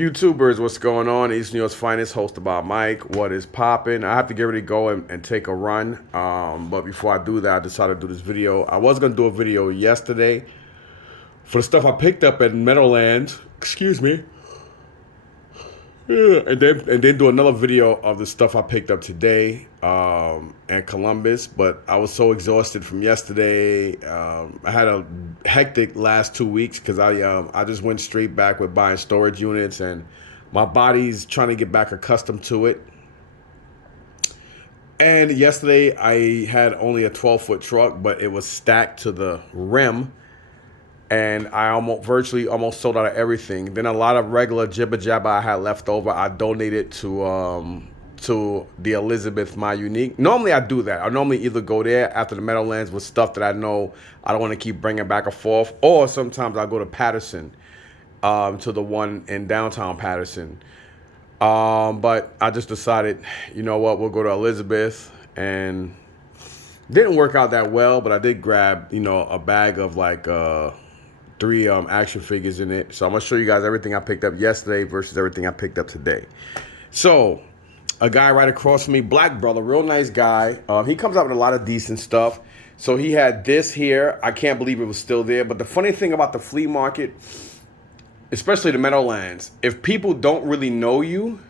YouTubers, what's going on? East New York's finest, hosted by Mike. What is popping? I have to get ready to go and take a run. But before I do that, I decided to do this video. I was going to do a video yesterday for the stuff I picked up at Meadowlands. Excuse me. Yeah, and then do another video of the stuff I picked up today at Columbus. But I was so exhausted from yesterday. I had a hectic last 2 weeks because I just went straight back with buying storage units, and my body's trying to get back accustomed to it. And yesterday I had only a 12-foot truck, but it was stacked to the rim. And I virtually almost sold out of everything. Then a lot of regular jibber jabber I had left over, I donated to the Elizabeth My Unique. Normally I do that. I normally either go there after the Meadowlands with stuff that I know I don't want to keep bringing back and forth, or sometimes I go to Patterson, to the one in downtown Patterson. But I just decided, you know what, we'll go to Elizabeth, and didn't work out that well. But I did grab, a bag of like 3 action figures in it. So I'm gonna show you guys everything I picked up yesterday versus everything I picked up today. So a guy right across from me, black brother, real nice guy. He comes out with a lot of decent stuff. So he had this here. I can't believe it was still there. But the funny thing about the flea market, especially the Meadowlands, if people don't really know you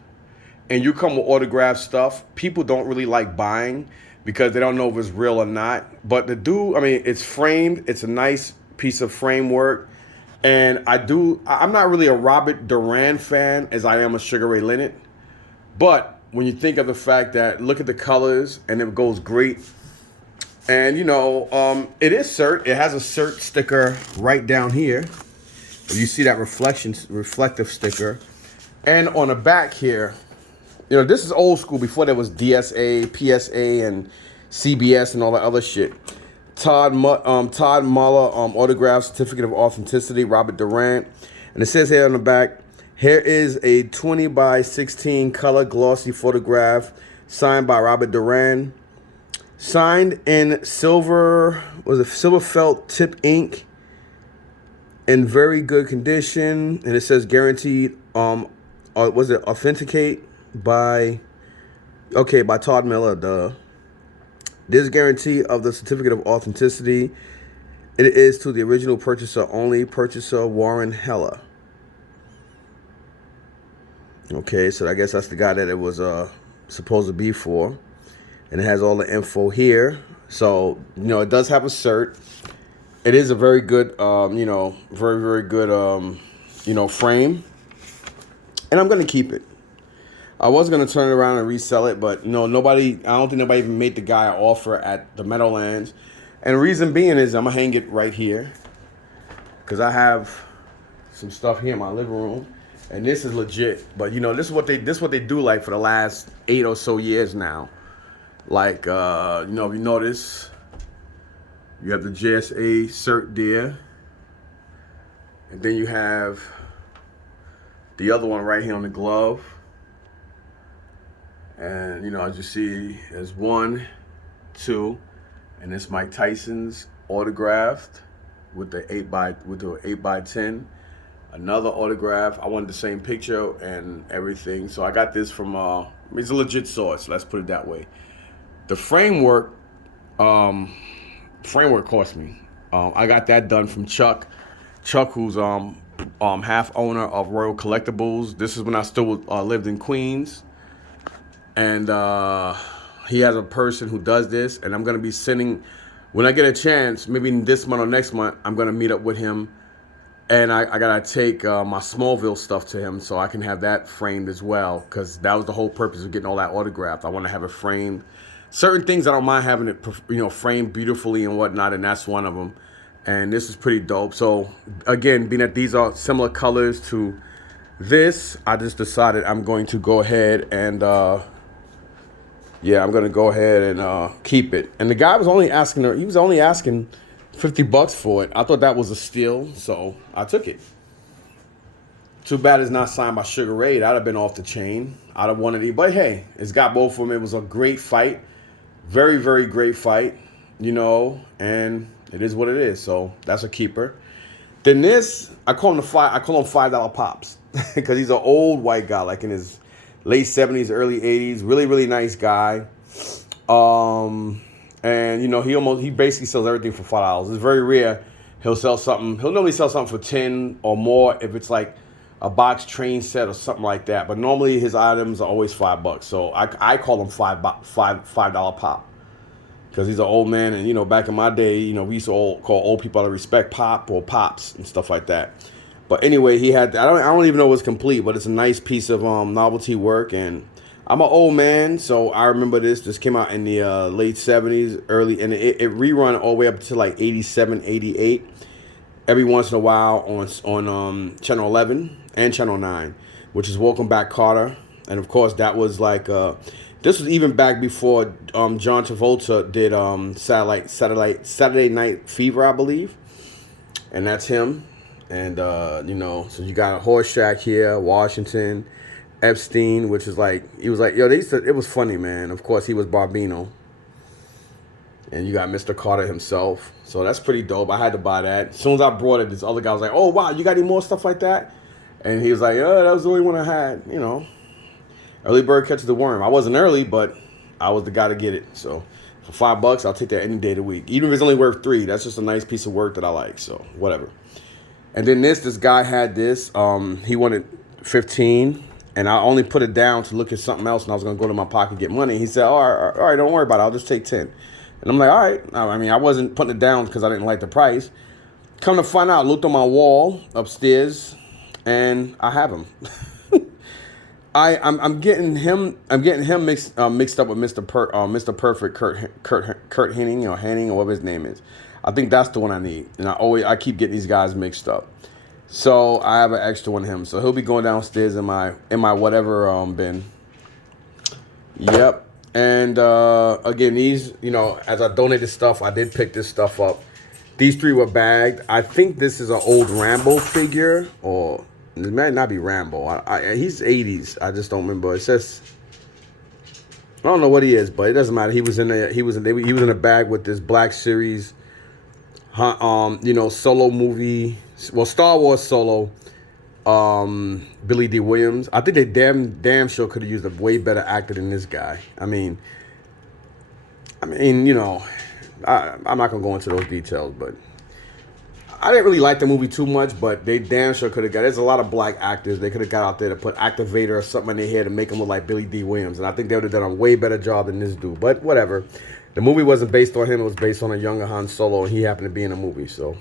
and you come with autographed stuff, people don't really like buying because they don't know if it's real or not. But the dude, it's framed. It's a nice piece of framework. And I'm not really a Robert Duran fan as I am a Sugar Ray Leonard. But when you think of the fact that, look at the colors, and it goes great. And, it is cert. It has a cert sticker right down here. You see that reflective sticker. And on the back here, this is old school before there was DSA, PSA, and CBS and all that other shit. Todd Muller autograph, certificate of authenticity, Robert Durant. And it says here on the back, here is a 20 by 16 color glossy photograph signed by Robert Durant. Signed in silver felt tip ink in very good condition. And it says guaranteed, authenticate by Todd Miller, This guarantee of the certificate of authenticity, it is to the original purchaser only, purchaser Warren Heller. Okay, so I guess that's the guy that it was supposed to be for. And it has all the info here. So, it does have a cert. It is a very good, very, very good, frame. And I'm going to keep it. I was going to turn it around and resell it, but I don't think nobody even made the guy an offer at the Meadowlands. And the reason being is I'm going to hang it right here, because I have some stuff here in my living room, and this is legit. But, this is what they do like for the last 8 or so years now. Like, if you notice, you have the JSA cert there, and then you have the other one right here on the glove. And, as you see, there's 1, 2, and it's Mike Tyson's autographed with the 8x10. Another autograph. I wanted the same picture and everything. So I got this from, it's a legit source, let's put it that way. The framework cost me. I got that done from Chuck. Chuck, who's half owner of Royal Collectibles. This is when I still lived in Queens. And he has a person who does this, and I'm going to be sending, when I get a chance, maybe this month or next month, I'm going to meet up with him. And I got to take my Smallville stuff to him so I can have that framed as well, because that was the whole purpose of getting all that autographed. I want to have it framed. Certain things I don't mind having it, framed beautifully and whatnot, and that's one of them. And this is pretty dope. So, again, being that these are similar colors to this, I just decided I'm going to go ahead and I'm going to go ahead and keep it. And the guy was only asking $50 for it. I thought that was a steal, so I took it. Too bad it's not signed by Sugar Ray. That'd have been off the chain. I'd have wanted it. But hey, it's got both of them. It was a great fight. Very, very great fight, and it is what it is. So that's a keeper. Then this, I call him $5 pops because he's an old white guy, like in his late 70s, early 80s. Really, really nice guy. Um, and he basically sells everything for $5. It's very rare. He'll sell something. He'll normally sell something for 10 or more if it's like a box train set or something like that. But normally his items are always $5. So I call him $5 pop. Because he's an old man, and back in my day, we used to call old people out of respect pop or pops and stuff like that. But anyway, he had I don't even know it was complete, but it's a nice piece of novelty work. And I'm an old man, so I remember this. This came out in the late 70s, early, and it rerun all the way up to like 87, 88. Every once in a while on Channel 11 and Channel 9, which is Welcome Back, Kotter. And of course, that was like this was even back before John Travolta did Saturday Night Fever, I believe, and that's him. And so you got a horse track here, Washington, Epstein, which is like he was like, yo, it was funny, man. Of course, he was Barbino, and you got Mr. Carter himself. So that's pretty dope. I had to buy that. As soon as I brought it, this other guy was like, oh wow, you got any more stuff like that? And he was like, oh, that was the only one I had, Early bird catches the worm. I wasn't early, but I was the guy to get it. So for $5, I'll take that any day of the week. Even if it's only worth $3, that's just a nice piece of work that I like. So whatever. And then this guy had this. He wanted 15, and I only put it down to look at something else, and I was gonna go to my pocket and get money. He said, all right, don't worry about it. I'll just take 10. And I'm like, all right. I mean, I wasn't putting it down because I didn't like the price. Come to find out, I looked on my wall upstairs, and I have him. I'm getting him mixed up with Mr. Perfect Kurt Hennig or whatever his name is. I think that's the one I need, and I keep getting these guys mixed up. So I have an extra one of him. So he'll be going downstairs in my whatever bin. Yep. And again, these as I donated stuff, I did pick this stuff up. These 3 were bagged. I think this is an old Rambo figure, or it might not be Rambo. He's 80s. I just don't remember. It says I don't know what he is, but it doesn't matter. He was in a bag with this Black Series, solo movie. Well, Star Wars solo. Billy D. Williams. I think they damn sure could have used a way better actor than this guy. I mean, I'm not gonna go into those details, but I didn't really like the movie too much, but they damn sure could have got. There's a lot of black actors they could have got out there to put activator or something in their hair to make them look like Billy D. Williams, and I think they would have done a way better job than this dude. But whatever. The movie wasn't based on him; it was based on a younger Han Solo, and he happened to be in the movie. So,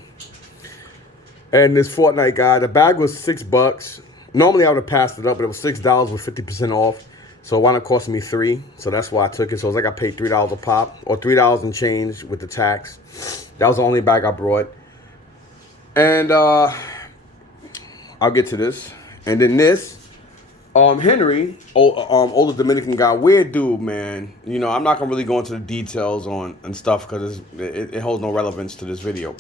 and this Fortnite guy, the bag was $6. Normally I would have passed it up, but it was $6 with 50% off. So it wound up costing me $3. So that's why I took it. So it was like I paid $3 a pop, or $3 and change with the tax. That was the only bag I brought. And I'll get to this. And then this, Henry, older Dominican guy, weird dude, man. I'm not gonna really go into the details and stuff because it holds no relevance to this video.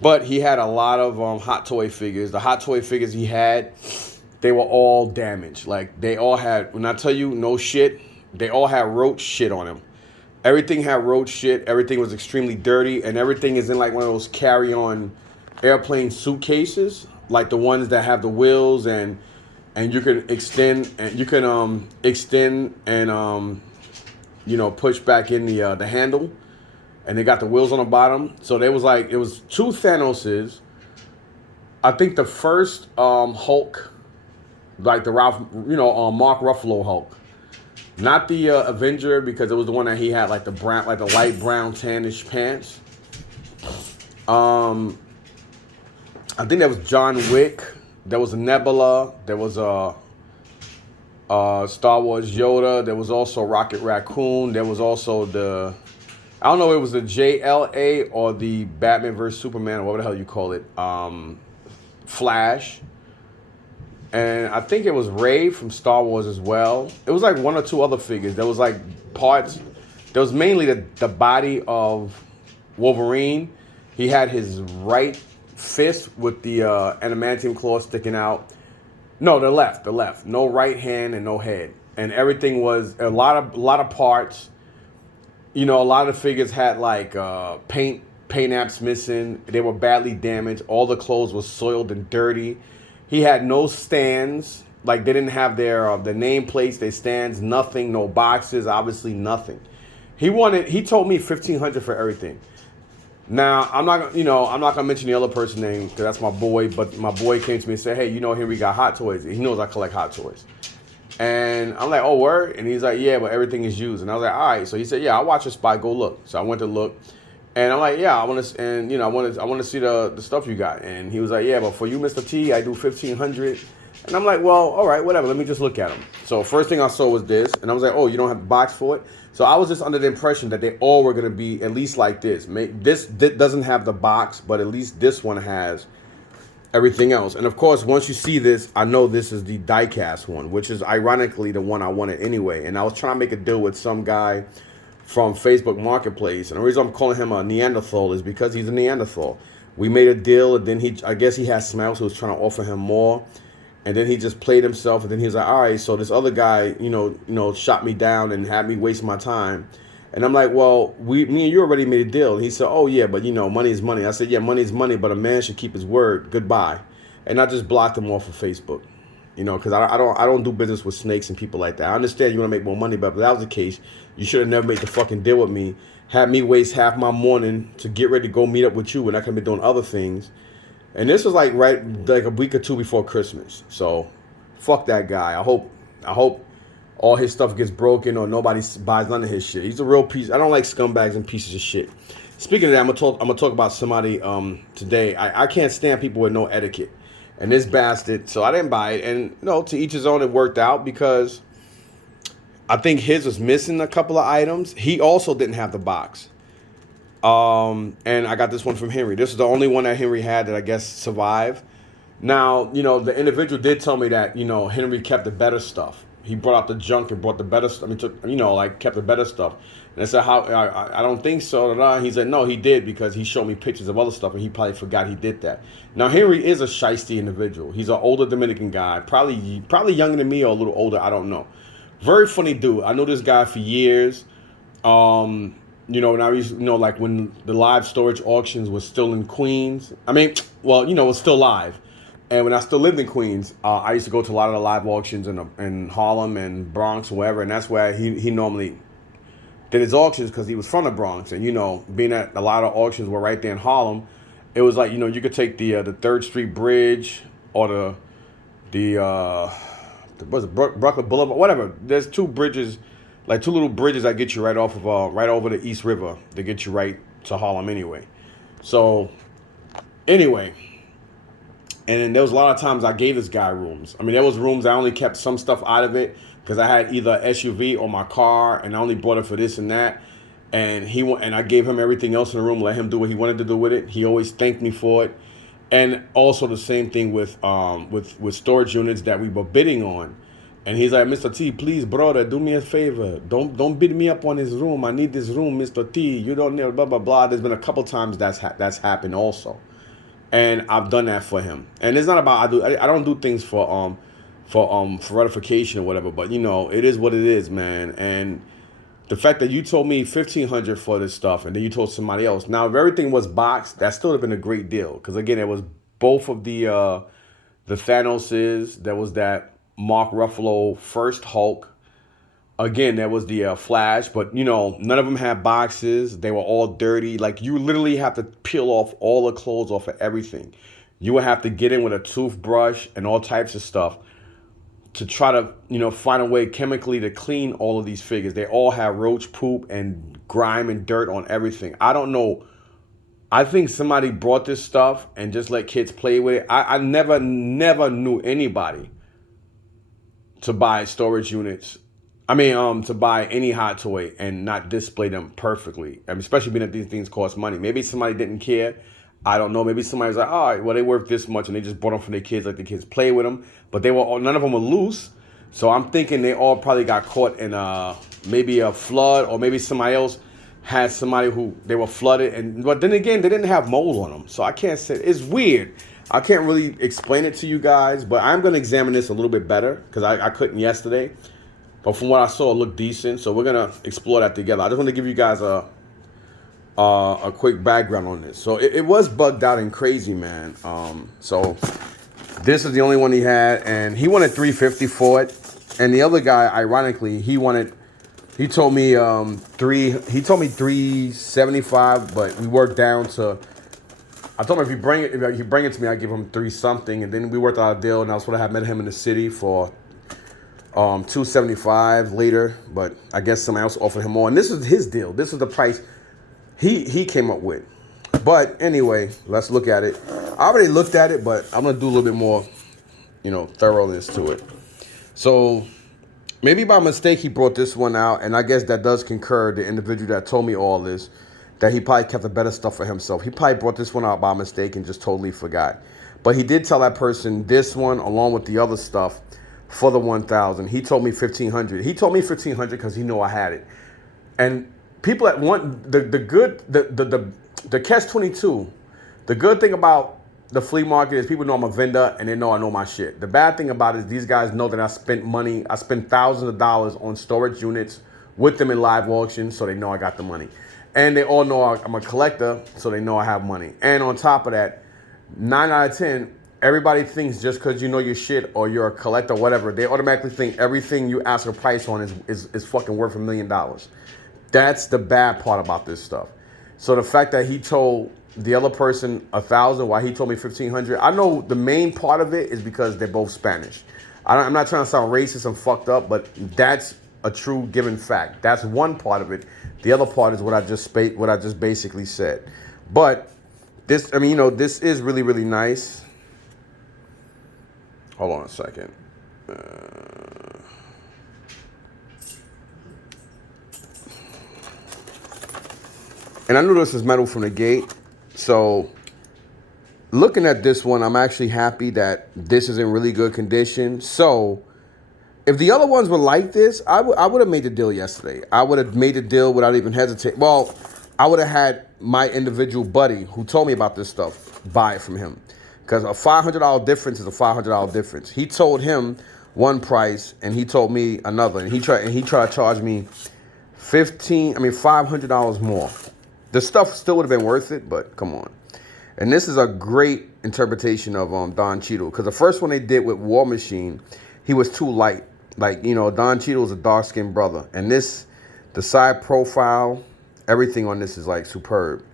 But he had a lot of hot toy figures. The hot toy figures he had, they were all damaged. Like they all had, when I tell you no shit, they all had roach shit on them. Everything had roach shit. Everything was extremely dirty, and everything is in like one of those carry-on airplane suitcases, like the ones that have the wheels and you can extend and push back in the handle, and they got the wheels on the bottom. So it was 2 Thanoses. I think the first Hulk, like the Mark Ruffalo Hulk, not the Avenger, because it was the one that he had like the light brown tannish pants. I think that was John Wick. There was a Nebula. There was a Star Wars Yoda. There was also Rocket Raccoon. There was also I don't know if it was the JLA or the Batman vs. Superman, or whatever the hell you call it, Flash. And I think it was Rey from Star Wars as well. It was like 1 or 2 other figures. There was like parts. There was mainly the body of Wolverine. He had his right fist with the adamantium claw sticking out. No, the left. No right hand and no head. And everything was a lot of parts. A lot of figures had like paint paint apps missing. They were badly damaged. All the clothes were soiled and dirty. He had no stands. Like they didn't have their nameplates, their stands, nothing, no boxes, obviously nothing. He told me 1,500 for everything. Now I'm not gonna mention the other person's name because that's my boy. But my boy came to me and said, "Hey, Henry got hot toys. He knows I collect hot toys." And I'm like, "Oh, word?" And he's like, "Yeah, but everything is used." And I was like, "All right." So he said, "Yeah, I'll watch your spot. Go look." So I went to look, and I'm like, "Yeah, I want to," and I want to see the stuff you got. And he was like, "Yeah, but for you, Mr. T, I do 1,500." And I'm like, "Well, all right, whatever. Let me just look at them." So first thing I saw was this, and I was like, "Oh, you don't have the box for it?" So I was just under the impression that they all were gonna be at least like this. This doesn't have the box, but at least this one has everything else. And of course, once you see this, I know this is the diecast one, which is ironically the one I wanted anyway. And I was trying to make a deal with some guy from Facebook Marketplace, and the reason I'm calling him a Neanderthal is because he's a Neanderthal. We made a deal, and then I guess he had somebody else who was trying to offer him more. And then he just played himself, and then he was like, "All right, so this other guy, shot me down and had me waste my time." And I'm like, "Well, me and you already made a deal." And he said, "Oh yeah, but money is money." I said, "Yeah, money is money, but a man should keep his word. Goodbye." And I just blocked him off of Facebook, because I don't do business with snakes and people like that. I understand you want to make more money, but if that was the case, you should have never made the fucking deal with me. Had me waste half my morning to get ready to go meet up with you, and I could have been doing other things. And this was like a week or two before Christmas. So, fuck that guy. I hope all his stuff gets broken or nobody buys none of his shit. He's a real piece. I don't like scumbags and pieces of shit. Speaking of that, I'm gonna talk about somebody today. I can't stand people with no etiquette. And this bastard, so I didn't buy it. And to each his own, it worked out because I think his was missing a couple of items. He also didn't have the box. And I got this one from Henry. This is the only one that Henry had that I guess survived. Now, the individual did tell me that, Henry kept the better stuff. He brought out the junk and brought the better stuff. I mean, kept the better stuff. And I said, "How? I don't think so." He said, "No, he did because he showed me pictures of other stuff and he probably forgot he did that." Now, Henry is a shiesty individual. He's an older Dominican guy, probably younger than me or a little older. I don't know. Very funny dude. I know this guy for years. When I used, like when the live storage auctions was still in Queens. I mean, well, it was still live. And when I still lived in Queens, I used to go to a lot of the live auctions in Harlem and Bronx, wherever. And that's where he normally did his auctions because he was from the Bronx. And, being at a lot of auctions were right there in Harlem, it was like, you could take the 3rd Street Bridge or Brooklyn Boulevard, whatever. There's two bridges. Like two little bridges that get you right off of right over the East River. They get you right to Harlem anyway. So anyway, and then there was a lot of times I gave this guy rooms. I mean, there was rooms I only kept some stuff out of it because I had either SUV or my car, and I only bought it for this and that. And I gave him everything else in the room, let him do what he wanted to do with it. He always thanked me for it. And also the same thing with storage units that we were bidding on. And he's like, "Mr. T, please, brother, do me a favor. Don't bid me up on this room. I need this room, Mr. T. You don't need blah blah blah." There's been a couple times that's happened also, and I've done that for him. And it's not about I don't do things for ratification or whatever. But it is what it is, man. And the fact that you told me 1,500 for this stuff, and then you told somebody else. Now, if everything was boxed, that still would have been a great deal. Because again, it was both of the Thanoses. There was that Mark Ruffalo first Hulk. Again, there was the Flash, but none of them had boxes. They were all dirty. Like you literally have to peel off all the clothes off of everything. You would have to get in with a toothbrush and all types of stuff to try to find a way chemically to clean all of these figures. They all have roach poop and grime and dirt on everything. I don't know. I think somebody brought this stuff and just let kids play with it. I never knew anybody to buy storage units. I mean, to buy any hot toy and not display them perfectly. I mean, especially being that these things cost money. Maybe somebody didn't care. I don't know. Maybe somebody was like, "All right, well, they worth this much," and they just bought them for their kids, let the kids play with them. But none of them were loose. So I'm thinking they all probably got caught in maybe a flood, or maybe somebody else had somebody who they were flooded. But then again, they didn't have mold on them. So I can't say. It's weird. I can't really explain it to you guys, but I'm going to examine this a little bit better because I couldn't yesterday. But from what I saw, it looked decent. So we're going to explore that together. I just want to give you guys a quick background on this. So it was bugged out and crazy, man. So this is the only one he had, and he wanted 350 for it. And the other guy, ironically, he told me 375, but we worked down to. I told him if you bring it to me, I give him 3 something, and then we worked out a deal, and I was supposed to have met him in the city for 275 later, but I guess somebody else offered him more, and this was his deal. This was the price he came up with. But anyway, let's look at it. I already looked at it, but I'm gonna do a little bit more, thoroughness to it. So maybe by mistake he brought this one out, and I guess that does concur the individual that told me all this, that he probably kept the better stuff for himself. He probably brought this one out by mistake and just totally forgot. But he did tell that person this one along with the other stuff for the 1,000. He told me 1,500. He told me 1,500 because he knew I had it. And people that want the catch 22. The good thing about the flea market is people know I'm a vendor and they know I know my shit. The bad thing about it is these guys know that I spent money. I spent thousands of dollars on storage units with them in live auctions, so they know I got the money. And they all know I'm a collector, so they know I have money. And on top of that, 9 out of 10, everybody thinks just because you know your shit or you're a collector or whatever, they automatically think everything you ask a price on is fucking worth $1 million. That's the bad part about this stuff. So the fact that he told the other person 1,000 while he told me 1,500, I know the main part of it is because they're both Spanish. I'm not trying to sound racist and fucked up, but that's a true given fact. That's one part of it. The other part is what I just basically said. But this, this is really, really nice. Hold on a second. And I knew this was metal from the gate. So looking at this one, I'm actually happy that this is in really good condition. So if the other ones were like this, I would have made the deal yesterday. I would have made the deal without even hesitating. Well, I would have had my individual buddy who told me about this stuff buy it from him. Because a $500 difference is a $500 difference. He told him one price and he told me another. And he tried to charge me $500 more. The stuff still would have been worth it, but come on. And this is a great interpretation of Don Cheadle. Because the first one they did with War Machine, he was too light. Like, Don Cheadle is a dark-skinned brother. And this, the side profile, everything on this is like superb.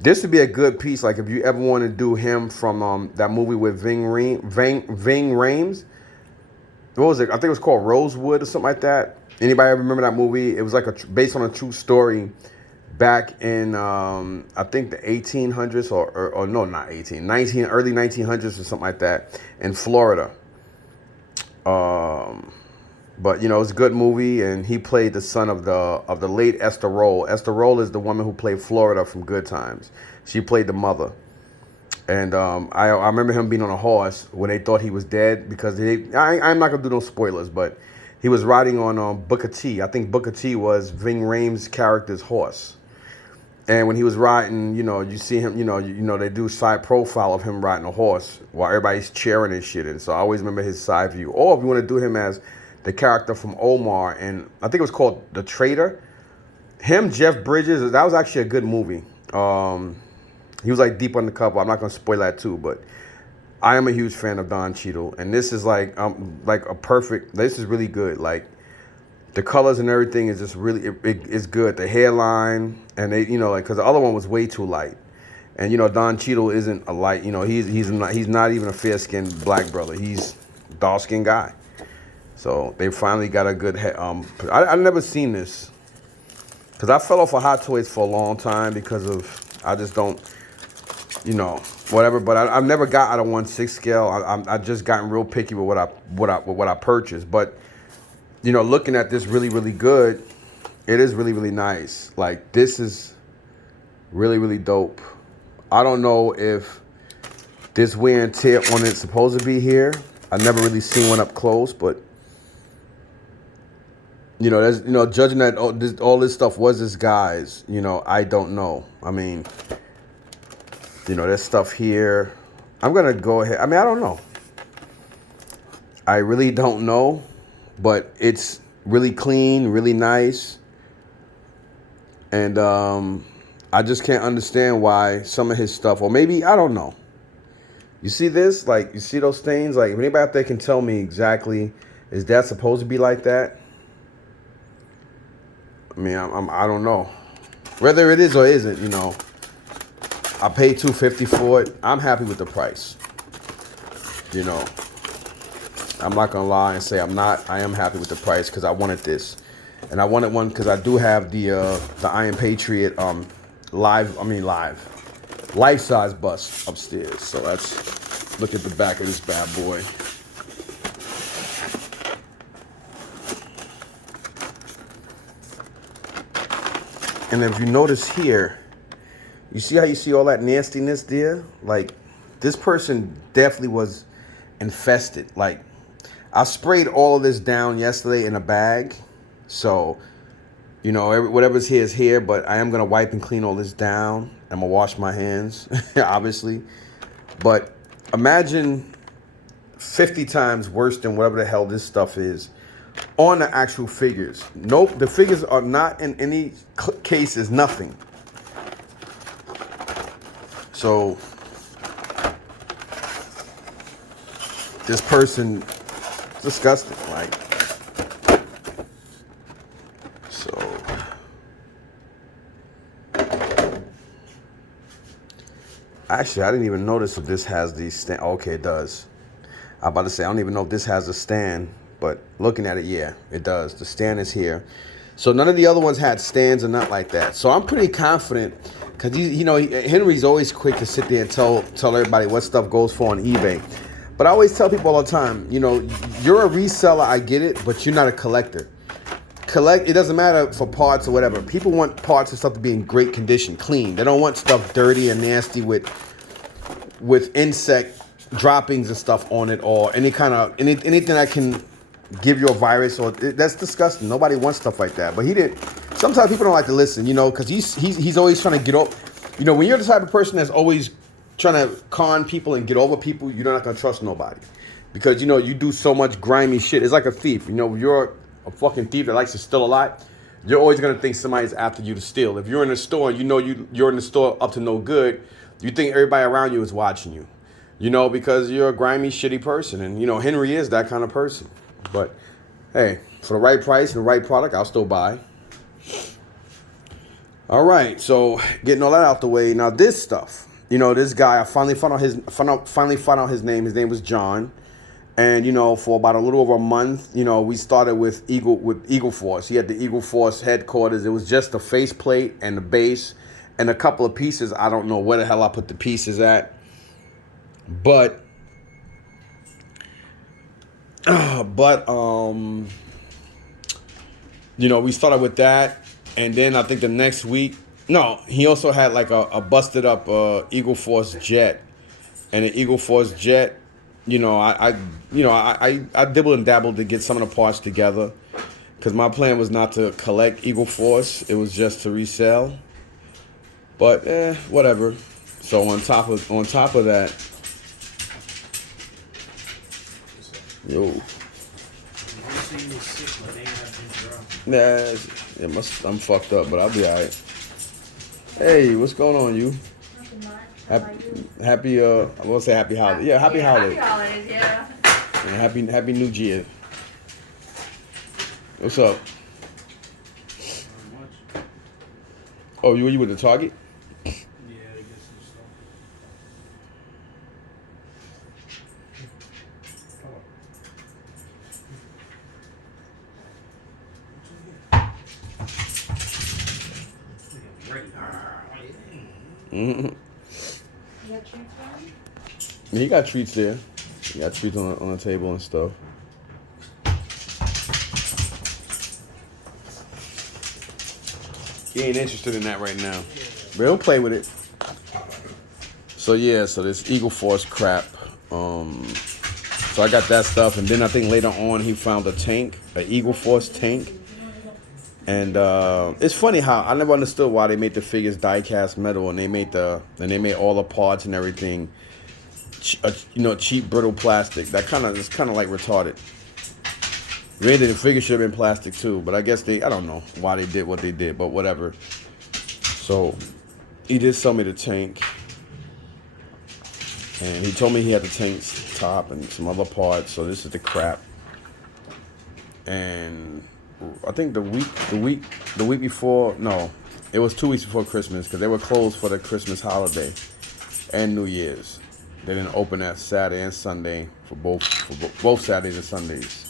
This would be a good piece. Like if you ever want to do him from that movie with Ving Rhames. What was it? I think it was called Rosewood or something like that. Anybody ever remember that movie? It was like based on a true story back in, I think the 1800s or no, not 19, early 1900s or something like that in Florida. But it's a good movie, and he played the son of the late Esther Roll. Esther Roll is the woman who played Florida from Good Times. She played the mother, and I remember him being on a horse when they thought he was dead because I'm not gonna do no spoilers, but he was riding on Booker T. I think Booker T was Ving Rhames' character's horse. And when he was riding, you see him, they do side profile of him riding a horse while everybody's cheering and shit. And so I always remember his side view. Or if you want to do him as the character from Omar, and I think it was called The Traitor. Him, Jeff Bridges, that was actually a good movie. He was like deep undercover. I'm not going to spoil that too, but I am a huge fan of Don Cheadle. And this is like a perfect, this is really good. Like, the colors and everything is just really, it's good. The hairline, and they, because the other one was way too light. And, Don Cheadle isn't a light, he's not even a fair-skinned black brother. He's a dark-skinned guy. So they finally got a good head. I've never seen this. Because I fell off of Hot Toys for a long time because of, I just don't, whatever. But I've never got out of 1/6 scale. I just gotten real picky with what I purchased. But, looking at this really, really good, it is really, really nice. Like, this is really, really dope. I don't know if this wear and tear on it's supposed to be here. I never really seen one up close, but there's, judging that all this stuff was this guy's, I don't know. I mean, there's stuff here. I'm gonna go ahead. I don't know. I really don't know. But it's really clean, really nice. And I just can't understand why some of his stuff, or maybe, I don't know. You see this? Like, you see those stains? Like, if anybody out there can tell me exactly, is that supposed to be like that? I mean, I don't know. Whether it is or isn't, you know, I paid $250 for it. I'm happy with the price. You know, I'm not gonna lie and say I'm not. I am happy with the price because I wanted this, and I wanted one because I do have the Iron Patriot life-size bust upstairs. So let's look at the back of this bad boy. And if you notice here, you see how you see all that nastiness there? Like, this person definitely was infested. Like, I sprayed all of this down yesterday in a bag. So, you know, whatever's here is here, but I am going to wipe and clean all this down. I'm going to wash my hands, obviously. But imagine 50 times worse than whatever the hell this stuff is on the actual figures. Nope, the figures are not in any cases nothing. So this person, disgusting. Like, so actually I didn't even notice if this has these stand. Okay, it does. I'm about to say I don't even know if this has a stand. But looking at it, yeah, it does. The stand is here. So none of the other ones had stands or not like that. So I'm pretty confident because, Henry's always quick to sit there and tell everybody what stuff goes for on eBay. But I always tell people all the time, you know, you're a reseller, I get it, but you're not a collector. It doesn't matter for parts or whatever. People want parts and stuff to be in great condition, clean. They don't want stuff dirty and nasty with insect droppings and stuff on it or anything that can give you a virus, or that's disgusting. Nobody wants stuff like that. But he didn't. Sometimes people don't like to listen, you know, because he's always trying to get up. You know, when you're the type of person that's always trying to con people and get over people, you're not gonna trust nobody, because you know you do so much grimy shit. It's like a thief. You know, if you're a fucking thief that likes to steal a lot, you're always gonna think somebody's after you to steal. If you're in a store and you know you're in the store up to no good, you think everybody around you is watching you. You know, because you're a grimy, shitty person, and you know Henry is that kind of person. But hey, for the right price and the right product, I'll still buy. All right, so getting all that out the way. Now this stuff, you know, this guy, I finally found out his name. His name was John, and you know, for about a little over a month, you know, we started with Eagle Force. He had the Eagle Force headquarters. It was just the faceplate and the base and a couple of pieces. I don't know where the hell I put the pieces at, but. You know, we started with that, and then I think the next week, no, he also had like a busted up Eagle Force jet, and an Eagle Force jet. You know, I dibbled and dabbled to get some of the parts together, because my plan was not to collect Eagle Force; it was just to resell. But whatever. So on top of that. Yo. Nah, I'm fucked up, but I'll be alright. Hey, what's going on, you? Happy I will say happy holiday. Yeah, happy holiday. Happy holidays, yeah. And happy New Year. What's up? Oh, you with the Target? Mm-hmm. You got treats for him? Yeah, he got treats there. He got treats on the table and stuff. He ain't interested in that right now. But he'll play with it. So yeah, so this Eagle Force crap. So I got that stuff, and then I think later on he found a tank, an Eagle Force tank. And it's funny how I never understood why they made the figures die-cast metal, and they made all the parts and everything, cheap brittle plastic. That it's kind of like retarded. Maybe the figure should have been plastic too, but I guess I don't know why they did what they did, but whatever. So he did sell me the tank, and he told me he had the tank's top and some other parts. So this is the crap. And I think the week before, no, it was 2 weeks before Christmas because they were closed for the Christmas holiday and New Year's. They didn't open that Saturday and Sunday for both Saturdays and Sundays.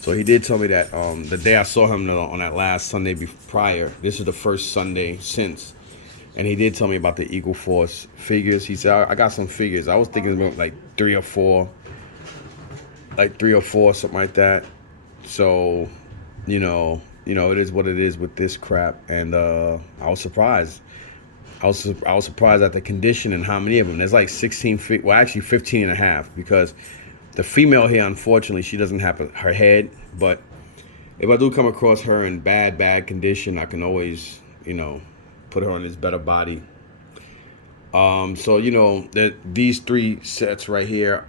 So he did tell me that the day I saw him on that last Sunday prior, this is the first Sunday since, and he did tell me about the Eagle Force figures. He said, I got some figures. I was thinking about like three or four, something like that. So, you know, it is what it is with this crap, and I was surprised. I was surprised at the condition and how many of them. There's like 16 feet, well, actually 15 and a half, because the female here, unfortunately, she doesn't have her head. But if I do come across her in bad condition, I can always, put her on this better body. So these three sets right here,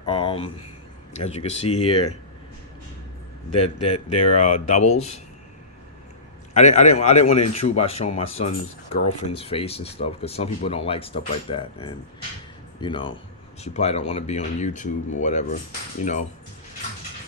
as you can see here, that they're doubles. I didn't want to intrude by showing my son's girlfriend's face and stuff, because some people don't like stuff like that, and she probably don't want to be on YouTube or whatever,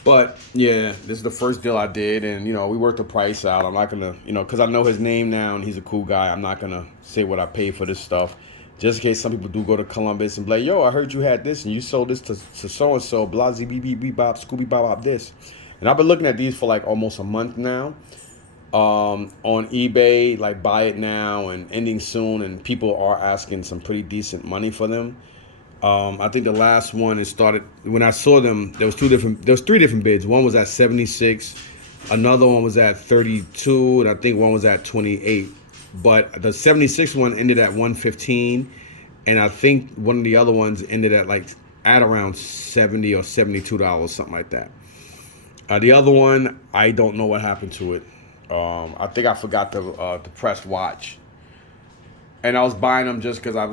But yeah, this is the first deal I did, and we worked the price out. I'm not gonna, because I know his name now and he's a cool guy. I'm not gonna say what I paid for this stuff, just in case some people do go to Columbus and be like, yo, I heard you had this and you sold this to so and so, blah zee beep beep beep bop scooby bop bop this. And I've been looking at these for like almost a month now. On eBay, like buy it now and ending soon, and people are asking some pretty decent money for them. I think the last one, it started when I saw them. There was three different bids. One was at 76, another one was at 32, and I think one was at 28. But the 76 one ended at 115, and I think one of the other ones ended at around $70 or $72, something like that. The other one, I don't know what happened to it. I think I forgot the pressed watch, and I was buying them just because I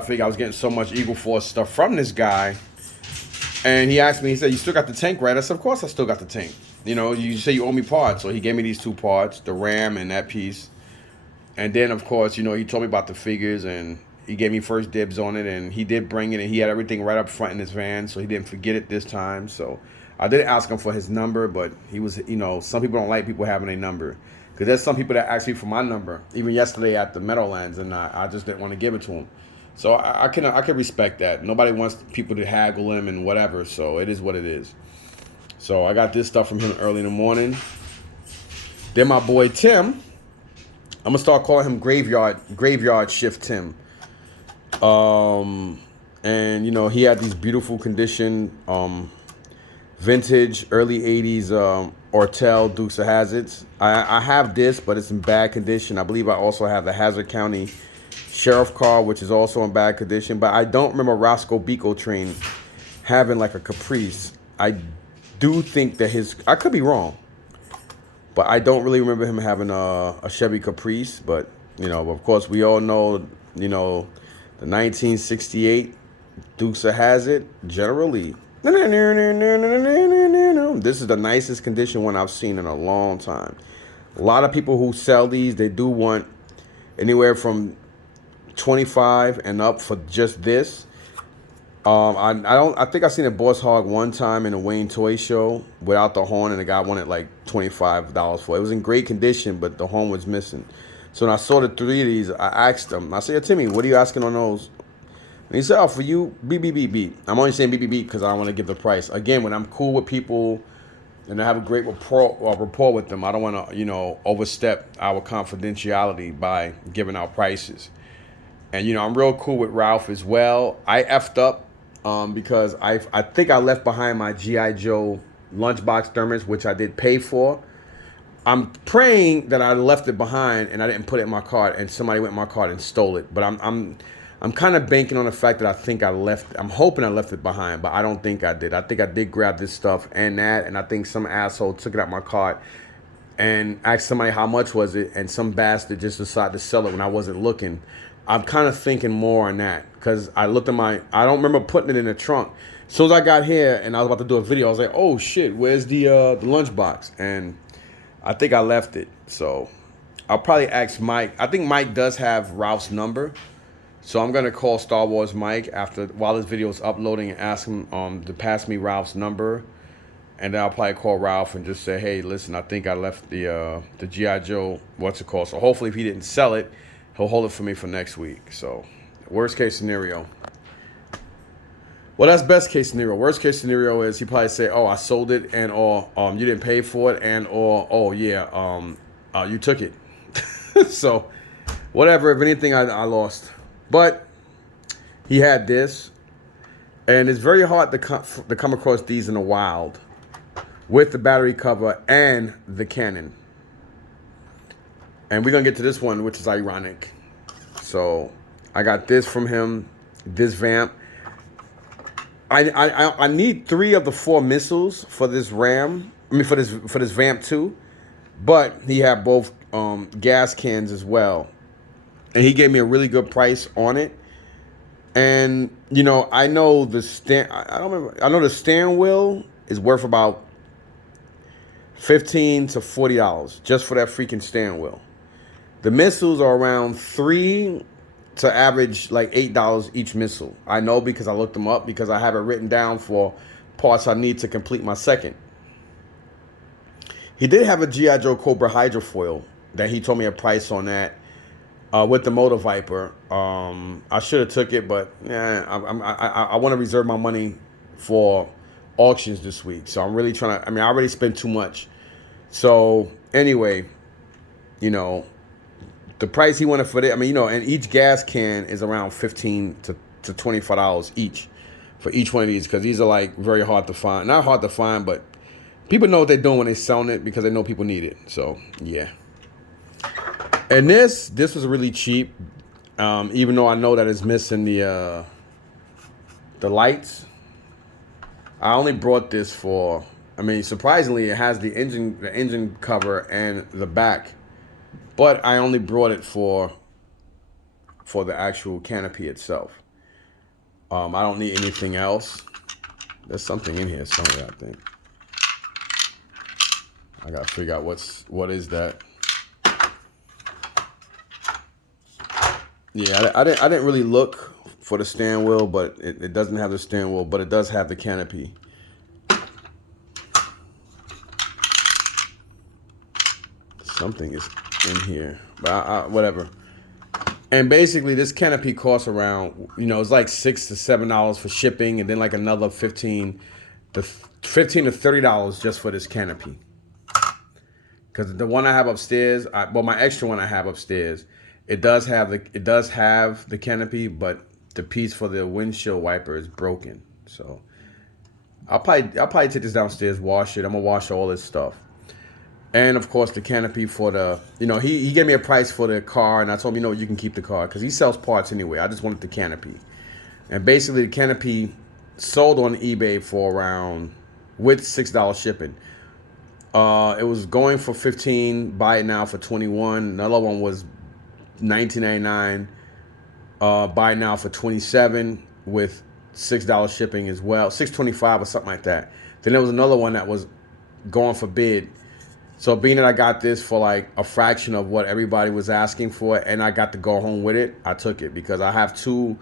figured I was getting so much Eagle Force stuff from this guy. And he asked me, he said, "You still got the tank, right?" I said, "Of course I still got the tank. You say you owe me parts." So he gave me these two parts, the RAM and that piece. And then of course, he told me about the figures, and he gave me first dibs on it, and he did bring it, and he had everything right up front in his van, so he didn't forget it this time. So I didn't ask him for his number, but he was, some people don't like people having a number, because there's some people that ask me for my number, even yesterday at the Meadowlands, and I just didn't want to give it to him. So I can respect that. Nobody wants people to haggle him and whatever, so it is what it is. So I got this stuff from him early in the morning. Then my boy Tim, I'm gonna start calling him Graveyard Shift Tim. And he had these beautiful condition, vintage early 80s Ortel Dukes of Hazards. I have this, but it's in bad condition. I believe I also have the Hazard County Sheriff car, which is also in bad condition. But I don't remember Roscoe Beco Train having like a Caprice. I do think that I could be wrong, but I don't really remember him having a Chevy Caprice. But of course, we all know the 1968 Dukes of Hazzard, General Lee. This is the nicest condition one I've seen in a long time. A lot of people who sell these, they do want anywhere from 25 and up for just this. I think I seen a Boss Hog one time in a Wayne Toy Show without the horn, and the guy wanted like $25 for it. It was in great condition, but the horn was missing. So when I saw the three of these, I asked him. I said, "Timmy, what are you asking on those?" And he said, "Oh, for you, beep. I'm only saying beep because I don't want to give the price. Again, when I'm cool with people and I have a great rapport with them, I don't want to, overstep our confidentiality by giving out prices. And, I'm real cool with Ralph as well. I effed up because I think I left behind my G.I. Joe lunchbox thermos, which I did pay for. I'm praying that I left it behind and I didn't put it in my cart and somebody went in my cart and stole it. But I'm kind of banking on the fact that I'm hoping I left it behind, but I don't think I did. I think I did grab this stuff and that, and I think some asshole took it out my cart and asked somebody how much was it, and some bastard just decided to sell it when I wasn't looking. I'm kind of thinking more on that, because I looked at I don't remember putting it in the trunk. As soon as I got here and I was about to do a video, I was like, oh shit, where's the lunchbox? And I think I left it. So I'll probably ask Mike. I think Mike does have Ralph's number. So I'm gonna call Star Wars Mike after while this video is uploading and ask him to pass me Ralph's number, and then I'll probably call Ralph and just say, hey, listen, I think I left the GI Joe, what's it called? So hopefully, if he didn't sell it, he'll hold it for me for next week. So worst case scenario. Well, that's best case scenario. Worst case scenario is he probably say, oh, I sold it, and or you didn't pay for it, and or oh yeah, you took it. So whatever. If anything, I lost. But he had this, and it's very hard to come across these in the wild with the battery cover and the cannon. And we're going to get to this one, which is ironic. So I got this from him, this vamp. I need 3 of the 4 missiles for this RAM. I mean, for this vamp too. But he had both gas cans as well. And he gave me a really good price on it. And, you know, I know the I know the steering wheel is worth about $15 to $40 just for that freaking steering wheel. The missiles are around $3 to average like $8 each missile. I know because I looked them up because I have it written down for parts I need to complete my second. He did have a G.I. Joe Cobra hydrofoil that he told me a price on that. With the Motor Viper, I should have took it, but yeah, I want to reserve my money for auctions this week. So I'm really trying to. I mean, I already spent too much. So anyway, you know, the price he wanted for it. I mean, you know, and each gas can is around $15 to $25 each for each one of these because these are like very hard to find. Not hard to find, but people know what they're doing when they're selling it because they know people need it. So yeah. And this was really cheap, even though I know that it's missing the lights. I only brought this for, I mean, surprisingly, it has the engine cover and the back, but I only brought it for the actual canopy itself. I don't need anything else. There's something in here somewhere, I think. I gotta figure out what is that. Yeah, I didn't really look for the steering wheel, but it doesn't have the steering wheel, but it does have the canopy. Something is in here, but whatever. And basically, this canopy costs around, you know, it's like $6 to $7 for shipping, and then like another $15 to $30 just for this canopy. Because the one I have upstairs, my extra one I have upstairs. It does have the canopy, but the piece for the windshield wiper is broken. So I'll probably take this downstairs, wash it. I'm gonna wash all this stuff, and of course the canopy for the, you know, he gave me a price for the car, and I told him, you know, you can keep the car because he sells parts anyway. I just wanted the canopy, and basically the canopy sold on eBay for around with $6 shipping. It was going for $15. Buy it now for $21. Another one was $19.99. Buy now for $27 with $6 shipping as well, $6.25 or something like that. Then there was another one that was going for bid. So being that I got this for like a fraction of what everybody was asking for, and I got to go home with it, I took it because I have 2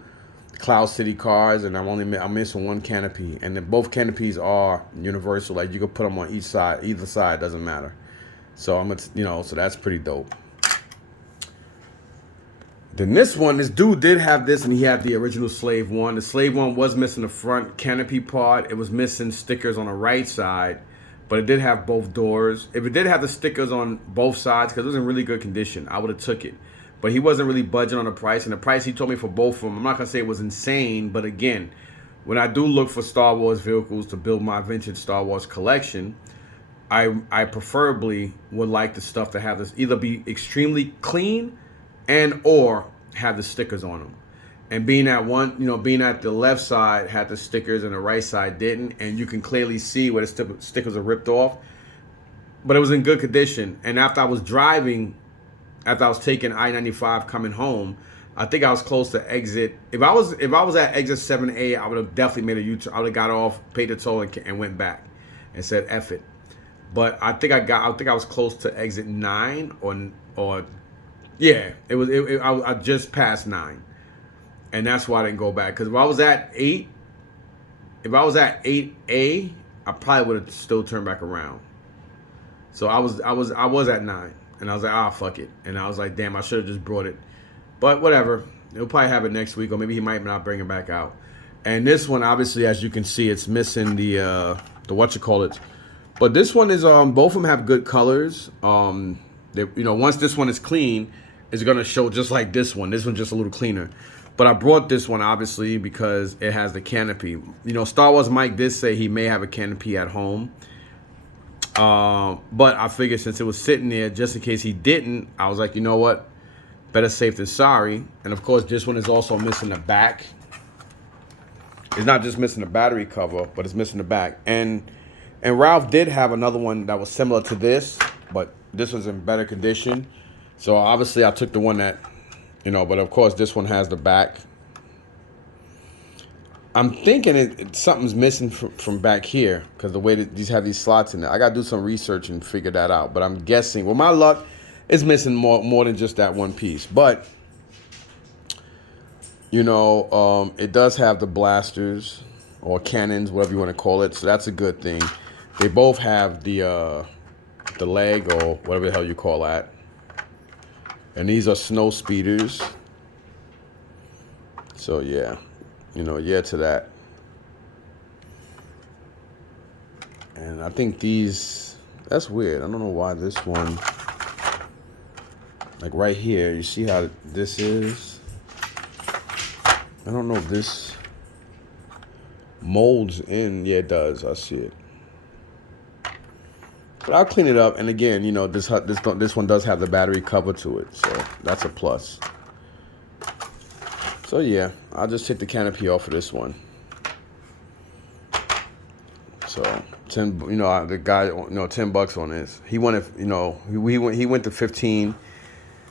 Cloud City cars, and I'm missing 1 canopy, and then both canopies are universal. Like you can put them on either side, doesn't matter. So so that's pretty dope. Then this dude did have this, and he had the original Slave 1. The Slave 1 was missing the front canopy part. It was missing stickers on the right side, but it did have both doors. If it did have the stickers on both sides, because it was in really good condition, I would have took it. But he wasn't really budging on the price, and the price he told me for both of them, I'm not going to say it was insane, but again, when I do look for Star Wars vehicles to build my vintage Star Wars collection, I preferably would like the stuff to have this either be extremely clean and or have the stickers on them. And being at the left side had the stickers and the right side didn't, and you can clearly see where the stickers are ripped off, but it was in good condition. And after I was taking I-95 coming home, I think I was close to exit. If I was at exit 7A, I would have definitely made a U-turn. I would have got off, paid the toll, and went back and said F it. but I think I was close to exit 9 or yeah, I just passed 9, and that's why I didn't go back. Because if I was at 8A, I probably would have still turned back around. So I was at 9, and I was like, ah, fuck it, and I was like, damn, I should have just brought it, but whatever. He'll probably have it next week, or maybe he might not bring it back out. And this one, obviously, as you can see, it's missing the whatchamacallit. But this one is both of them have good colors. Once this one is clean, it's gonna show just like this one. This one's just a little cleaner. But I brought this one obviously because it has the canopy. Star Wars Mike did say he may have a canopy at home. But I figured since it was sitting there, just in case he didn't, I was like, you know what? Better safe than sorry. And of course, this one is also missing the back. It's not just missing the battery cover, but it's missing the back. And Ralph did have another one that was similar to this, but this was in better condition. So obviously I took the one that, but of course this one has the back. I'm thinking something's missing from back here because the way that these have these slots in there. I got to do some research and figure that out. But I'm guessing, well, my luck is missing more than just that one piece. But, it does have the blasters or cannons, whatever you want to call it. So that's a good thing. They both have the leg or whatever the hell you call that. And these are snow speeders. So, yeah. Yeah to that. And I think that's weird. I don't know why this one, like right here, you see how this is? I don't know if this molds in. Yeah, it does. I see it. But I'll clean it up. And again, this one does have the battery cover to it. So that's a plus. So yeah, I'll just take the canopy off of this one. So the guy, $10 on this. He wanted, he went to 15,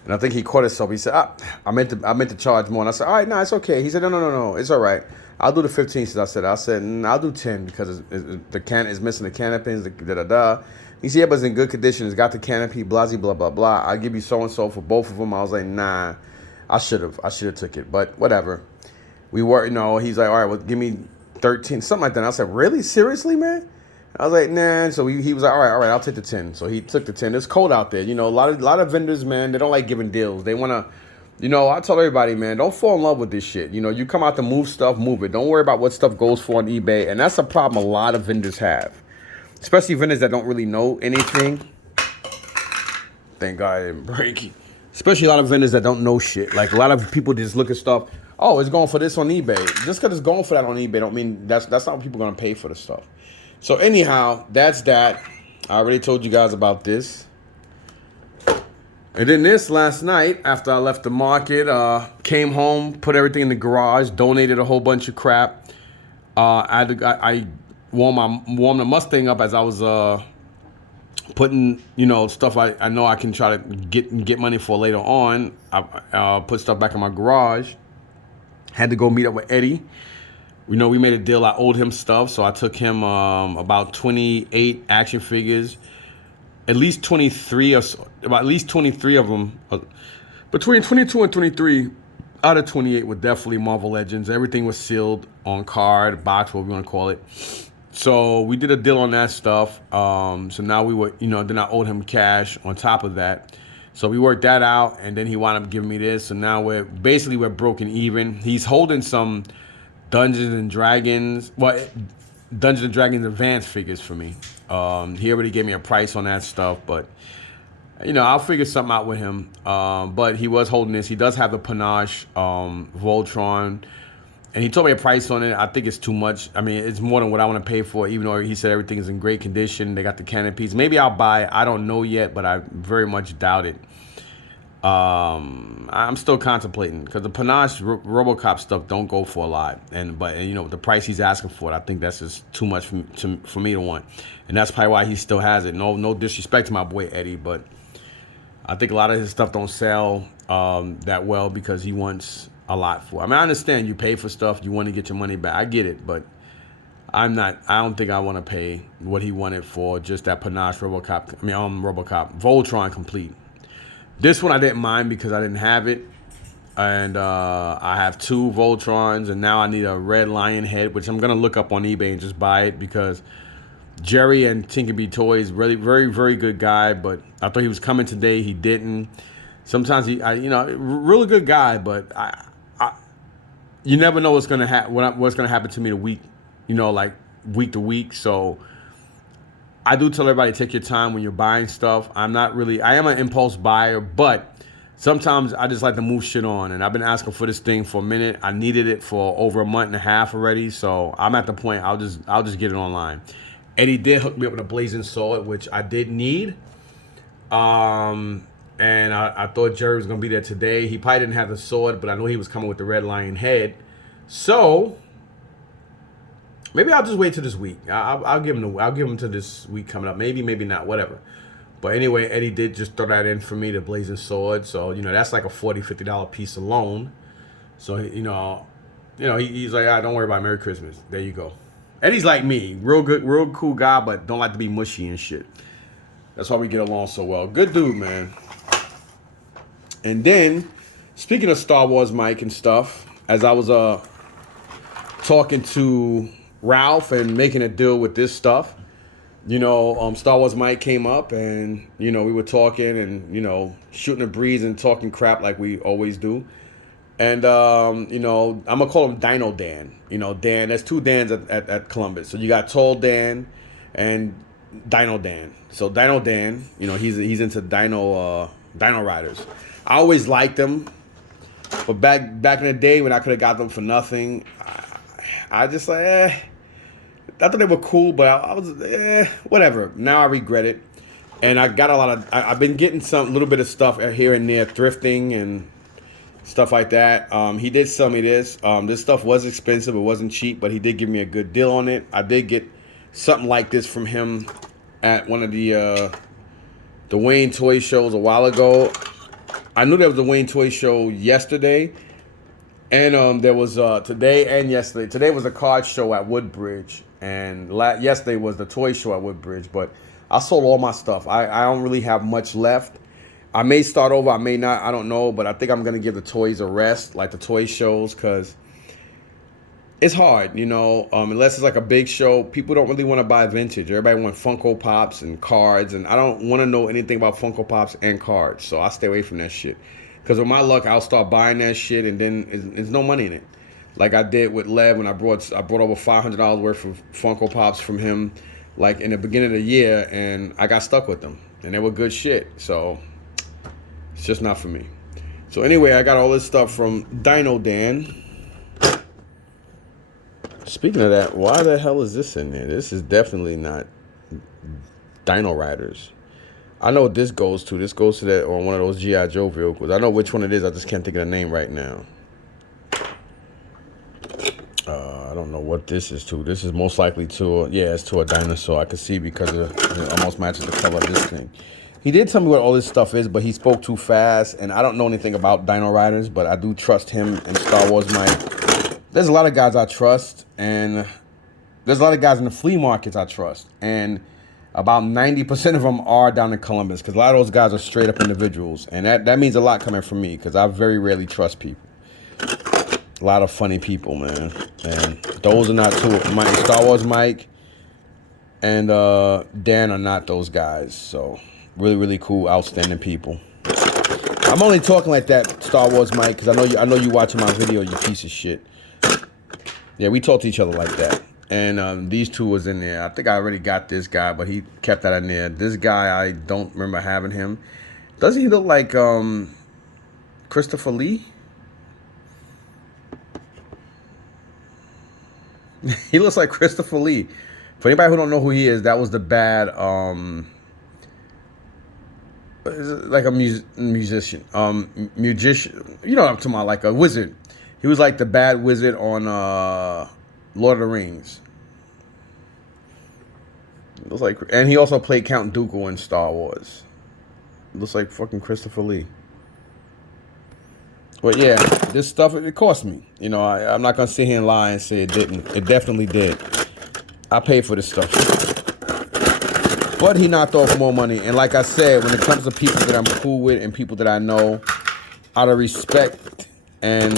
and I think he caught himself. He said, I meant to charge more. And I said, all right, no, it's okay. He said, no, it's all right. I'll do the 15. I said, I'll do 10 because the can is missing the canopies. He said, yeah, but it's in good condition. It's got the canopy, blah, blah, blah, blah. I'll give you so and so for both of them. I was like, nah. I should have took it, but whatever. We were, he's like, all right, well, give me 13, something like that. And I said, really? Seriously, man? I was like, nah. So he was like, all right, I'll take the 10. So he took the 10. It's cold out there. A lot of vendors, man, they don't like giving deals. They want to, I tell everybody, man, don't fall in love with this shit. You come out to move stuff, move it. Don't worry about what stuff goes for on eBay. And that's a problem a lot of vendors have, especially vendors that don't really know anything. Thank God I didn't break it. Especially a lot of vendors that don't know shit. Like a lot of people just look at stuff. Oh, it's going for this on eBay. Just because it's going for that on eBay don't mean that's not what people are going to pay for the stuff. So anyhow, that's that. I already told you guys about this. And then this last night, after I left the market, came home, put everything in the garage, donated a whole bunch of crap. I warmed the Mustang up as I was putting, stuff I know I can try to get money for later on. I put stuff back in my garage. Had to go meet up with Eddie. We made a deal. I owed him stuff, so I took him about 28 action figures. At least 23 or so, about at least 23 of them. Between 22 and 23 out of 28 were definitely Marvel Legends. Everything was sealed on card, box, whatever you want to call it. So we did a deal on that stuff. So now we were, then I owed him cash on top of that. So we worked that out, and then he wound up giving me this. So now we're broken even. He's holding some Dungeons and Dragons Advanced figures for me. He already gave me a price on that stuff, but I'll figure something out with him. But he was holding this. He does have the Panache Voltron. And he told me a price on it. I think it's too much. I mean, it's more than what I want to pay for, even though he said everything is in great condition. They got the canopies. Maybe I'll buy it. I don't know yet, but I very much doubt it. I'm still contemplating because the Panache RoboCop stuff don't go for a lot. But the price he's asking for it, I think that's just too much for me to want. And that's probably why he still has it. No disrespect to my boy Eddie, but I think a lot of his stuff don't sell that well because he wants a lot for it. I mean, I understand you pay for stuff, you want to get your money back. I get it, but I don't think I want to pay what he wanted for just that Panache RoboCop. I mean, RoboCop Voltron complete. This one I didn't mind because I didn't have it, and I have 2 Voltrons, and now I need a red lion head, which I'm gonna look up on eBay and just buy it because Jerry and Tinkerbell Toys, really very very good guy, but I thought he was coming today. He didn't. Sometimes really good guy, but you never know what's gonna what's gonna happen to me the week, like week to week. So I do tell everybody take your time when you're buying stuff. I am an impulse buyer, but sometimes I just like to move shit on. And I've been asking for this thing for a minute. I needed it for over a month and a half already, so I'm at the point I'll just get it online. Eddie did hook me up with a blazing sword, which I did need. And I thought Jerry was gonna be there today. He probably didn't have the sword, but I know he was coming with the red lion head. So maybe I'll just wait till this week. I'll give him to this week coming up. Maybe not. Whatever. But anyway, Eddie did just throw that in for me, the blazing sword. So that's like a $40-$50 piece alone. So he's like, don't worry about it. Merry Christmas. There you go. Eddie's like me, real good, real cool guy, but don't like to be mushy and shit. That's why we get along so well. Good dude, man. And then, speaking of Star Wars Mike and stuff, as I was talking to Ralph and making a deal with this stuff, Star Wars Mike came up and, we were talking and, shooting the breeze and talking crap like we always do. And, I'm going to call him Dino Dan. Dan, there's 2 Dans at Columbus. So you got Tall Dan and Dino Dan. So Dino Dan, he's into Dino Riders. I always liked them, but back in the day when I could have got them for nothing, I just like, I thought they were cool, but I was, whatever. Now I regret it, and I got I've been getting some little bit of stuff here and there, thrifting and stuff like that. He did sell me this. This stuff was expensive, it wasn't cheap, but he did give me a good deal on it. I did get something like this from him at one of the Wayne Toy shows a while ago. I knew there was a Wayne Toy show yesterday, and there was today and yesterday. Today was a card show at Woodbridge, and yesterday was the toy show at Woodbridge. But I sold all my stuff. I don't really have much left. I may start over, I may not, I don't know, but I think I'm gonna give the toys a rest, like the toy shows, because it's hard, unless it's like a big show. People don't really want to buy vintage. Everybody wants Funko Pops and cards, and I don't want to know anything about Funko Pops and cards, so I stay away from that shit. Because with my luck, I'll start buying that shit, and then there's no money in it. Like I did with Lev when I brought over $500 worth of Funko Pops from him, like in the beginning of the year, and I got stuck with them, and they were good shit. So it's just not for me. So anyway, I got all this stuff from Dino Dan. Speaking of that, why the hell is this in there? This is definitely not Dino Riders. I know what this goes to. This goes to that on one of those G.I. Joe vehicles. I know which one it is. I just can't think of the name right now. I don't know what this is to. This is most likely to, it's to a dinosaur. I can see because it almost matches the color of this thing. He did tell me what all this stuff is, but he spoke too fast, and I don't know anything about Dino Riders, but I do trust him and Star Wars Mike. There's a lot of guys I trust, and there's a lot of guys in the flea markets I trust, and about 90% of them are down in Columbus, because a lot of those guys are straight up individuals, and that means a lot coming from me, because I very rarely trust people. A lot of funny people, man, and those are not 2 of my Star Wars Mike and Dan are not those guys. So really, really cool, outstanding people. I'm only talking like that, Star Wars Mike, because I know you watching my video, you piece of shit. Yeah, we talk to each other like that. And these 2 was in there. I think I already got this guy, but he kept that in there. This guy, I don't remember having him. Doesn't he look like Christopher Lee? He looks like Christopher Lee. For anybody who don't know who he is, that was the bad, like a musician. Magician. You know what I'm talking about, like a wizard. He was like the bad wizard on Lord of the Rings. Looks like, and he also played Count Dooku in Star Wars. Looks like fucking Christopher Lee. But yeah, this stuff, it cost me. I'm not gonna sit here and lie and say it didn't. It definitely did. I paid for this stuff. But he knocked off more money. And like I said, when it comes to people that I'm cool with and people that I know, out of respect and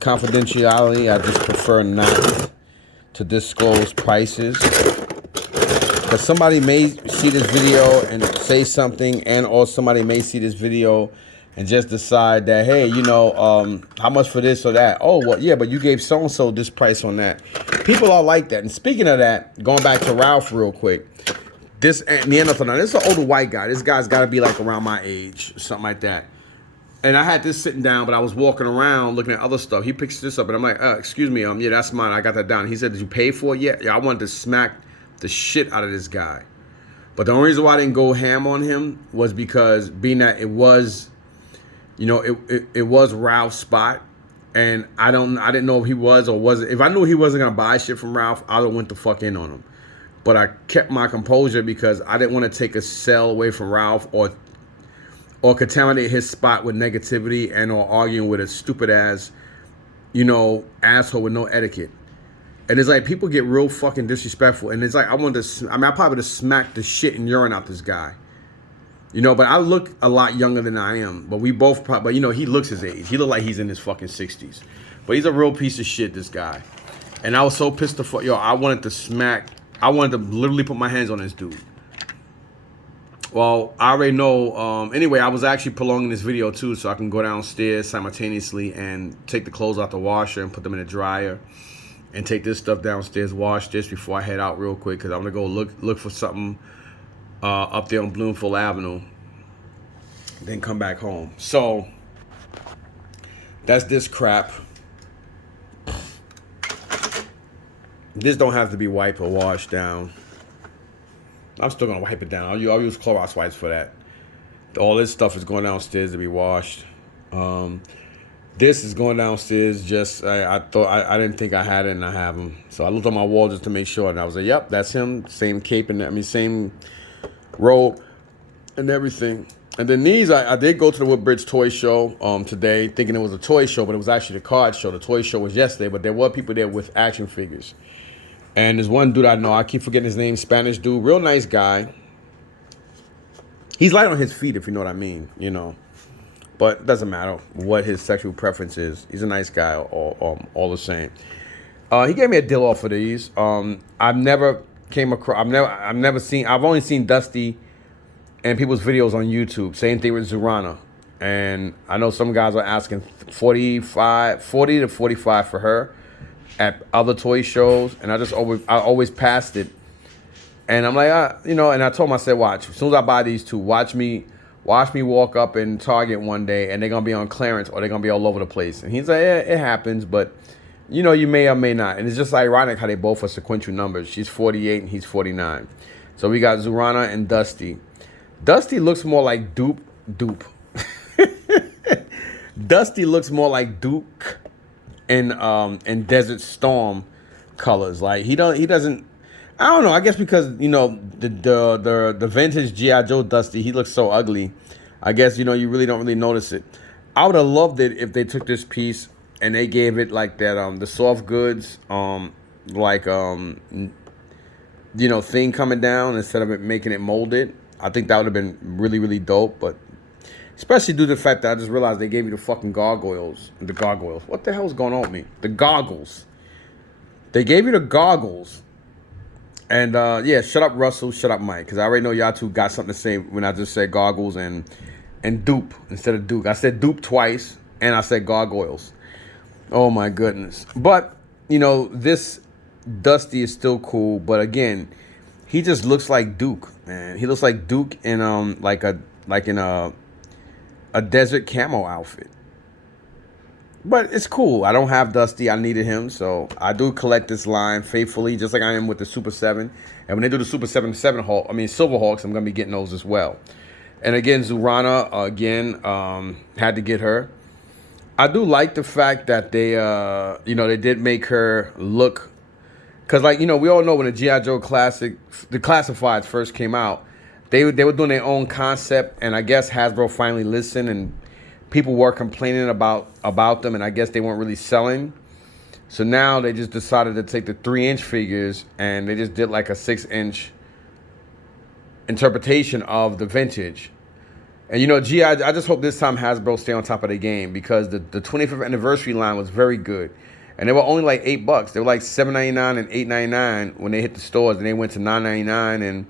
confidentiality, I just prefer not to disclose prices. Because somebody may see this video and say something, and or somebody may see this video and just decide that, hey, you know, how much for this or that? Oh, well, yeah, but you gave so-and-so this price on that. People are like that. And speaking of that, going back to Ralph real quick, this Neanderthal, this is an older white guy. This guy's got to be like around my age, something like that. And I had this sitting down, but I was walking around looking at other stuff. He picks this up, and I'm like, excuse me, yeah, that's mine. I got that down. He said, did you pay for it yet? Yeah, I wanted to smack the shit out of this guy. But the only reason why I didn't go ham on him was because being that it was, you know, it was Ralph's spot. And I didn't know if he was or wasn't. If I knew he wasn't going to buy shit from Ralph, I would have went the fuck in on him. But I kept my composure because I didn't want to take a sell away from Ralph or contaminate his spot with negativity and or arguing with a stupid ass, you know, asshole with no etiquette. And it's like people get real fucking disrespectful. And it's like I probably would have smacked the shit and urine out this guy. You know, but I look a lot younger than I am. But we both probably, you know, he looks his age. He look like he's in his fucking 60s. But he's a real piece of shit, this guy. And I was so pissed the fuck, yo, I wanted to literally put my hands on this dude. Well, I already know. Anyway, I was actually prolonging this video too, so I can go downstairs simultaneously and take the clothes out the washer and put them in the dryer, and take this stuff downstairs, wash this before I head out real quick, because I'm gonna go look for something up there on Bloomfield Avenue, then come back home. So that's this crap. This don't have to be wiped or washed down. I'm still going to wipe it down. I'll use Clorox wipes for that. All this stuff is going downstairs to be washed. This is going downstairs just, I didn't think I had it, and I have them. So I looked on my wall just to make sure, and I was like, yep, that's him. Same cape, same robe and everything. And then these, I did go to the Woodbridge Toy Show today, thinking it was a toy show, but it was actually the card show. The toy show was yesterday, but there were people there with action figures. And there's one dude I know, I keep forgetting his name, Spanish dude, real nice guy. He's light on his feet, if you know what I mean, you know. But it doesn't matter what his sexual preference is. He's a nice guy, all the same. He gave me a deal off of these. I've never came across, I've only seen Dusty and people's videos on YouTube. Same thing with Zurana. And I know some guys are asking 40 to 45 for her at other toy shows, and I always passed it. And I'm like, you know, and I told him, I said, watch, as soon as I buy these two, watch me walk up in Target one day, and they're gonna be on clearance or they're gonna be all over the place. And he's like, yeah, it happens, but you know, you may or may not. And it's just ironic how they both are sequential numbers. She's 48 and he's 49. So we got Zurana and Dusty. Dusty looks more like Dupe. Dusty looks more like Duke in Desert Storm colors. Like he doesn't. I don't know. I guess because you know the vintage G.I. Joe Dusty, he looks so ugly. I guess you know you really don't really notice it. I would have loved it if they took this piece and they gave it like that the soft goods you know, thing coming down instead of it making it molded. I think that would have been really, really dope. But especially due to the fact that I just realized they gave you the fucking gargoyles. The gargoyles. What the hell is going on with me? The goggles. They gave you the goggles. And yeah, shut up Russell, shut up Mike. Because I already know y'all two got something to say when I just said goggles and dupe instead of Duke. I said dupe twice and I said gargoyles. Oh my goodness. But, you know, this Dusty is still cool. But again, he just looks like Duke, man. He looks like Duke in in a desert camo outfit. But it's cool. I don't have Dusty. I needed him. So I do collect this line faithfully, just like I am with the Super 7. And when they do the Super 7 Silver Hawks, I'm going to be getting those as well. And again, Zurana, had to get her. I do like the fact that they, they did make her look. Because, like, you know, we all know when the G.I. Joe the Classifieds first came out, they were doing their own concept. And I guess Hasbro finally listened and people were complaining about them, and I guess they weren't really selling. So now they just decided to take the 3-inch figures and they just did like a 6-inch interpretation of the vintage. And you know, I just hope this time Hasbro stay on top of the game because the 25th anniversary line was very good. And they were only like $8. They were like $7.99 and $8.99 when they hit the stores, and they went to $9.99. And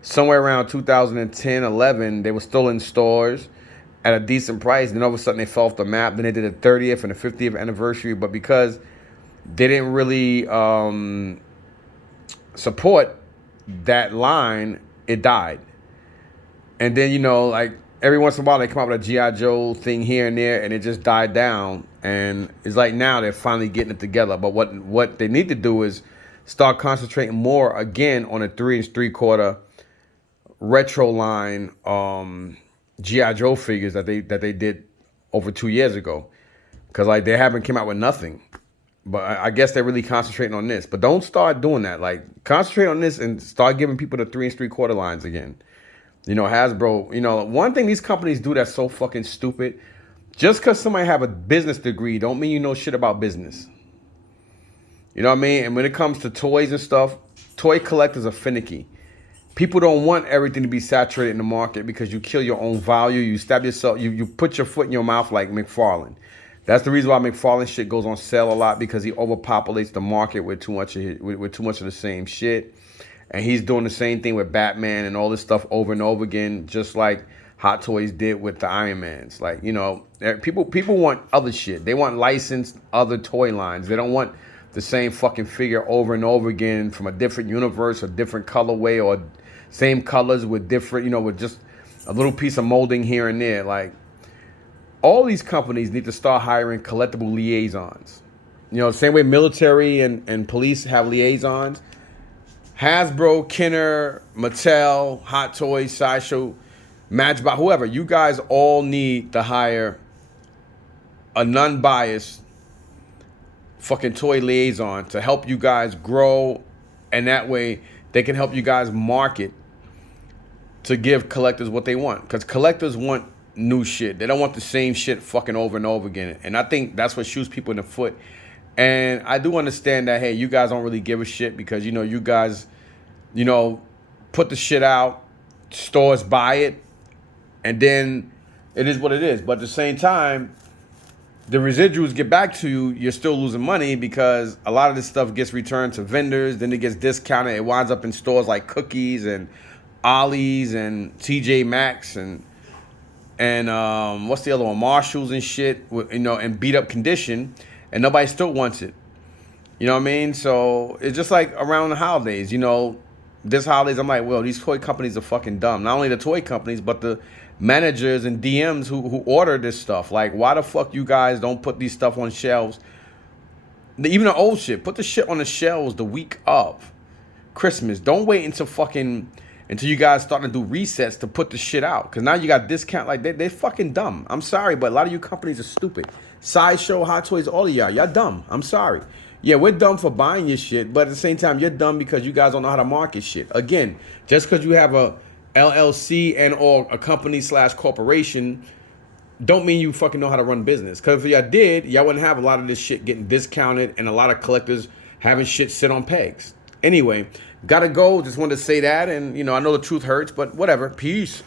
somewhere around 2010, 11, they were still in stores at a decent price. Then all of a sudden they fell off the map. Then they did a 30th and a 50th anniversary, but because they didn't really support that line, it died. And then, you know, like every once in a while they come out with a G.I. Joe thing here and there, and it just died down. And it's like now they're finally getting it together. But what they need to do is start concentrating more again on a 3 3/4 retro line G.I. Joe figures that they did over 2 years ago. Because like they haven't came out with nothing. But I guess they're really concentrating on this. But don't start doing that. Like concentrate on this and start giving people the 3 3/4 lines again. You know, Hasbro, you know, one thing these companies do that's so fucking stupid. Just because somebody have a business degree don't mean you know shit about business. You know what I mean? And when it comes to toys and stuff, toy collectors are finicky. People don't want everything to be saturated in the market because you kill your own value. You stab yourself. You put your foot in your mouth like McFarlane. That's the reason why McFarlane shit goes on sale a lot, because he overpopulates the market with too much of the same shit. And he's doing the same thing with Batman and all this stuff over and over again, just like Hot Toys did with the Iron Mans. Like, you know, people want other shit. They want licensed other toy lines. They don't want the same fucking figure over and over again from a different universe or different colorway, or same colors with different, you know, with just a little piece of molding here and there. Like, all these companies need to start hiring collectible liaisons. You know, the same way military and police have liaisons. Hasbro, Kenner, Mattel, Hot Toys, Sideshow, Matchbox, whoever. You guys all need to hire a non-biased fucking toy liaison to help you guys grow. And that way they can help you guys market to give collectors what they want. Because collectors want new shit. They don't want the same shit fucking over and over again. And I think that's what shoots people in the foot. And I do understand that, hey, you guys don't really give a shit because, you know, you guys, you know, put the shit out, stores buy it, and then it is what it is. But at the same time, the residuals get back to you, you're still losing money because a lot of this stuff gets returned to vendors, then it gets discounted. It winds up in stores like Cookies and Ollie's and TJ Maxx and what's the other one? Marshalls and shit, you know, in beat up condition, and nobody still wants it. You know what I mean? So it's just like around the holidays, you know, this holidays, I'm like, well, these toy companies are fucking dumb. Not only the toy companies, but the managers and DMs who order this stuff. Like, why the fuck you guys don't put these stuff on shelves? Even the old shit, put the shit on the shelves the week of Christmas. Don't wait until you guys start to do resets to put the shit out. Because now you got discount. Like, they're fucking dumb. I'm sorry, but a lot of you companies are stupid. Sideshow, Hot Toys, all of y'all dumb. I'm sorry. Yeah, we're dumb for buying your shit, but at the same time, you're dumb because you guys don't know how to market shit. Again, just because you have a LLC and or a company / corporation, don't mean you fucking know how to run business. Because if y'all did, y'all wouldn't have a lot of this shit getting discounted and a lot of collectors having shit sit on pegs. Anyway, gotta go. Just wanted to say that, and you know, I know the truth hurts, but whatever. Peace.